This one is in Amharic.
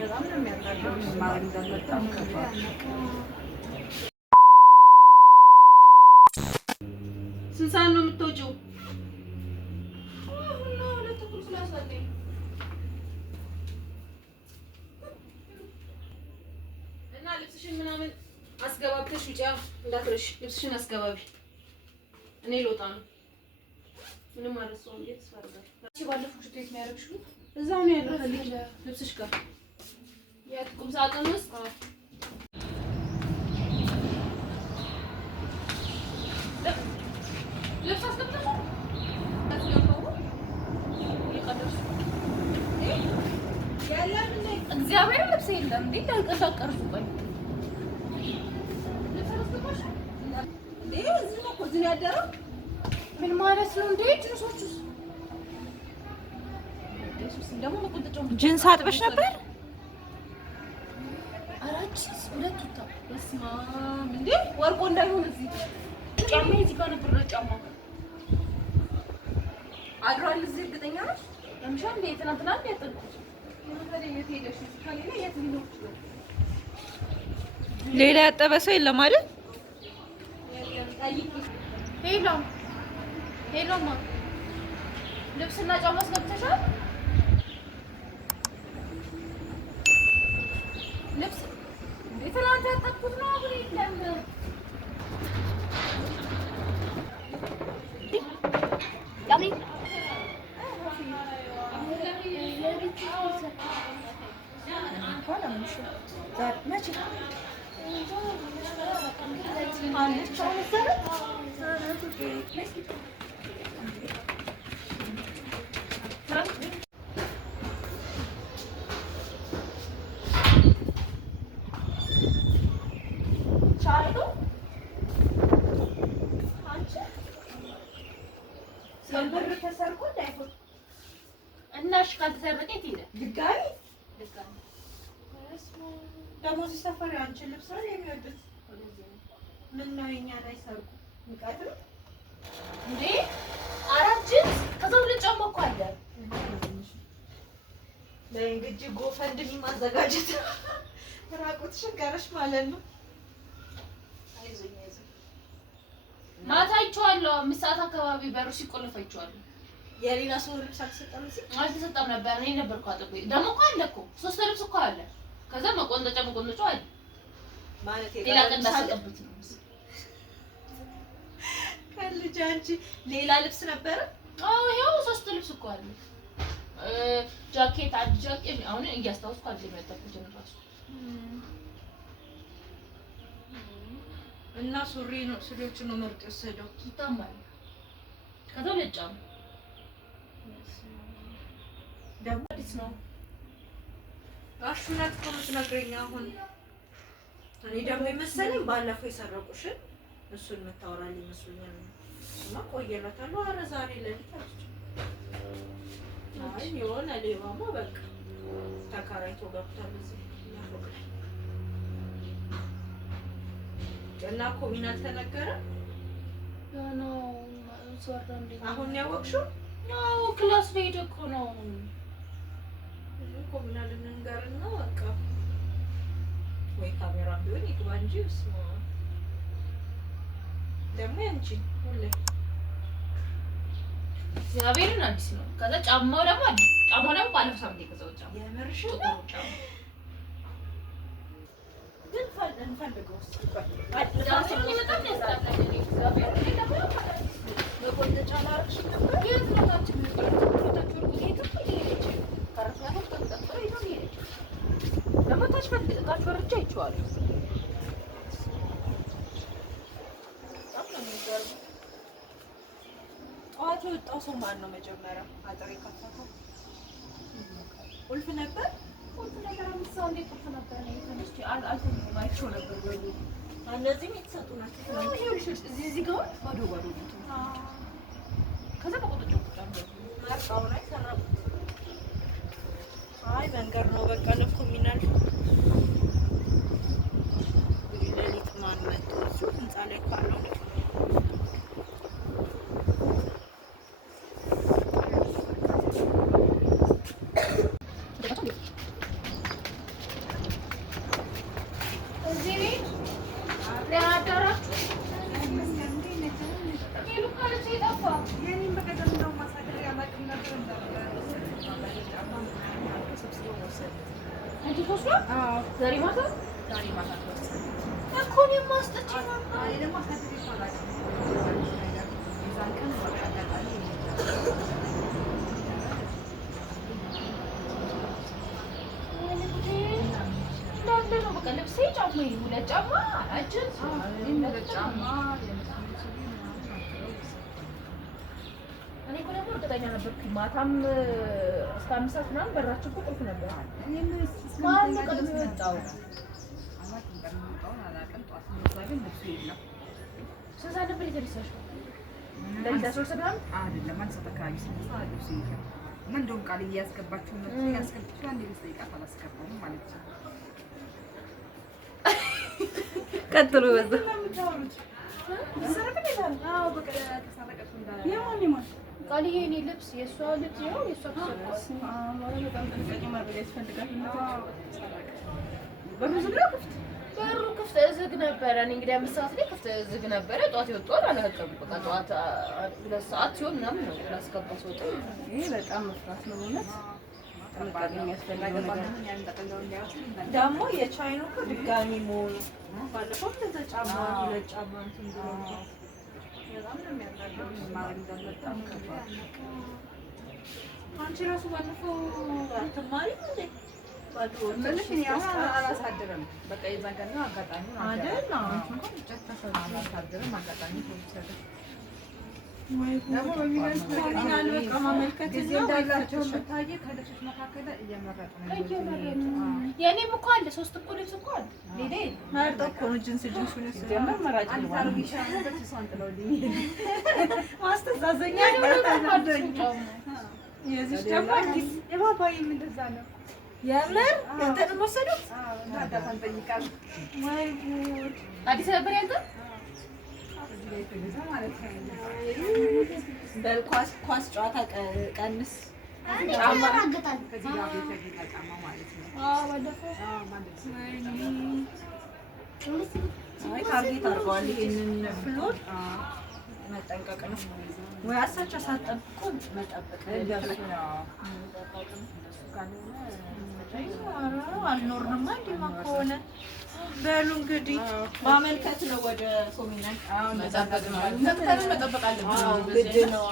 በጣም ነው የሚያናደው። ማን እንደመጣም ከፋ። ስንት ሰዓት ነው የምትወጪው? እና ልብስሽን ምናምን አስገባብተሽ ውጪ። እንዳትረሽ ልብስሽን አስገባቢ። እኔ ልወጣ ነው። ምንም አረሳው እንዴ ተስፋርጋል። እቺ ባለፈው ሽቶ የት ነው ያደረግሽው? እዛው ነው ያለው ልብስሽ ጋር ቁም ሳጥን ውስጥ። ልብስ አስገብተሻል? እግዚአብሔር ልብስ የለም እንዴ? ታልቀሻቀርሱ ቆይ ልብስ አስገባሻል እንዴ? እዚህ ነው እኮ እዚህ ነው ያደረው። ምን ማለት ነው እንዴ? ጅንሶቹስ ደግሞ መቆንጠጫው ጅንስ አጥበሽ ነበር? አራችስ ሁለት ታ በስማ እንዴ ወርቆ እንዳይሆን እዚህ ጫማ እዚህ ጋር ነበር። ጫማ አድሯል እዚህ። እርግጠኛ ነሽ? ለምሻል እንዴ? ትናንትና ያጠቁት ሌላ ያጠበ ሰው የለም አይደል? ሄሎ ሄሎማ ልብስና ጫማ አስገብተሻል? ልብስ ትናንት ያጠብኩት ነው። አሁን የለም። እናሽ ካልተሰረቀ የት ሄደ? ድጋሚ ደግሞ እዚህ ሰፈር አንቺን ልብስ ነው የሚወዱት። ምን ነው የኛ ላይ ሰርቁ ንቃት ነው እንዴ? አራት ጅንስ ከዛው ለጫማ እኮ አለ። ለእንግዲህ ጎፈንድሚ ማዘጋጀት ራቁትሽን ቀረሽ ማለት ነው። አይዞኝ አይዞኝ። ማታ አይቼዋለሁ። 5 ሰዓት አካባቢ በሩ ሲቆለፍ አይቼዋለሁ። የሌላ ሰው ልብስ አልተሰጠም እዚህ? አልተሰጠም ነበር። እኔ ነበርኩ አጥቤ። ደግሞ እኮ አለ እኮ 3 ልብስ እኮ አለ። ከዛ መቆንጠጫው አለ ማለት ሌላ ቀን እንዳሰጠብት ነው። ከልጅ አንቺ ሌላ ልብስ ነበረ? አዎ ይሄው 3 ልብስ እኮ አለ። ጃኬት ጃኬት አሁን እያስታውስኩ አይደለም ያጠብኩት ነው ራሱ። እና ሱሪዎቹን ነው መርጦ የወሰደው። ይታማል። ከዛው ለጫም ደግሞ አዲስ ነው። አሹናት እኮ የምትነግረኝ አሁን። እኔ ደግሞ የመሰለኝ ባለፈው የሰረቁሽን እሱን የምታወራልኝ ይመስሉኛል። እና ቆየላታለሁ። ኧረ ዛሬ ለሊት አለች። አይ የሆነ ሌባማ በቃ ተከራይቶ ገብቷል እዚህ እና እኮ ምን አልተነገረም? ነው አሁን ያወቅሽው? ነው ክላስ ላይ እኮ ነው እኮ ምን አልነገርና በቃ ወይ ካሜራ ቢሆን ይግባ እንጂ እስማ ደግሞ አንቺ ሁሌ እግዚአብሔርን አዲስ ነው። ከዛ ጫማው ደግሞ ባለፈው ሳምንት የገዛው ጫማ የምርሽ ጥቁር ጫማ ግን ፈልገው ጠዋት የወጣው ሰው ማን ነው? መጀመሪያ አጥር የከፈተው ቁልፍ ነበር። ሰው እንዴት ቁልፍ ነበር? አይቼው ነበር። እነዚህም የተሰጡ ናቸው። እዚህ ጋር ባዶ ከዛ በቁጥጥር መርቃው ላይ ሰራው። አይ መንገድ ነው በቃ ለኮ ሚናል ሌሊት ማን መጥቶ እዚሁ ህንፃ ላይ ካለው አንቺ ተወስዶ ዛሬ ማታ እኮ ነው ማስጠጭ ነው አይ ደግሞ አሳድሪ ይባላል ይዛን ወጣ አጋጣሚ ነው በቃ ልብሴ ጫማዬ ሁለት ጫማ አጅንስ ሁለት ጫማ እኔ እኮ ደግሞ እርግጠኛ ነበርኩኝ ማታም እስከ 5 ሰዓት ምናምን በራችን ቁልፍ ነበር ማን ነው ቀድሞ የወጣው ስንት ሰዓት ነበር የተነሳሽው? ለሊት 12 ምናምን አይደለም አንድ ሰዓት አካባቢ ስንት ልብስ ይይዛል እና እንደውም ቃል እያስገባችሁ ነው ያስገባችሁ አንድ ደቂቃ አላስገባሁም ማለት ነው ቀጥሉ በዛ ቃልዬ እኔ ልብስ የእሷ ልብስ ነው የእሷ ተሰጥቷል በጣም ጥንቃቄ ማድረግ ያስፈልጋል በሩ ክፍት ዝግ ነበረ እኔ እንግዲህ 5 ሰዓት ላይ ክፍት ዝግ ነበረ ጠዋት የወጣው አላውቅም በቃ ጠዋት 2 ሰዓት ሲሆን ምናምን ነው ላስገባ ሰውጥ ይሄ በጣም መፍራት ነው ማለት ጥንቃቄ የሚያስፈልገው ነገር ደግሞ የቻይናው እኮ ድጋሚ መሆኑ ባለፈው ተጫማ ሁለት ጫማ እንትን ብሎ በጣም ነው የሚያናደው ማለት እንደመጣም አንቺ ራሱ ባለፈው አትማሪ እንዴ ምንሽ ነው አላሳደረም በቃ የዛን ቀን ነው አጋጣሚ አይደል ነው እንኳን ብቻ አላሳደረም አጋጣሚ ተወሰደ ወይ ደግሞ በሚገርም ነገር በቃ ማመልከት ጊዜ እንዳላቸው መታየ ከልብሶች መካከል እየመረጡ ነው የኔም እኮ አለ 3 እኮ ልብስ እኮ አለ ሌላ ማርጦ እኮ ነው ጂንስ ነው ጀመር መራጭ ነው አንተ ነው ይሻላል ተሳንጥለውልኝ ማስተዛዘኛ ነው የዚህ ደግሞ አዲስ የባባዬም እንደዛ ነው ያምር ያንተን ወሰዱት እንዳዳፋን ጠይቃል ወይ ጉድ አዲስ ነበር ያንተ በኳስ ጨዋታ ቀንስ ጫማ አገጣል ከዚህ ጋር ቤተኛ ጫማ ማለት ነው ባለፈው ማለት ነው አይ ታርጌት አድርገዋል ይሄንን ፍሎር መጠንቀቅ ነው ወይ አሳቻ ሳጠብቁ መጠበቅ እንደሱ ነው እንደሱ ካልሆነ አልኖርንም አንዴማ ከሆነ በሉ እንግዲህ ማመልከት ነው ወደ ኮሚናል መጠበቅ ነው መጠበቅ አለብን ግድ ነው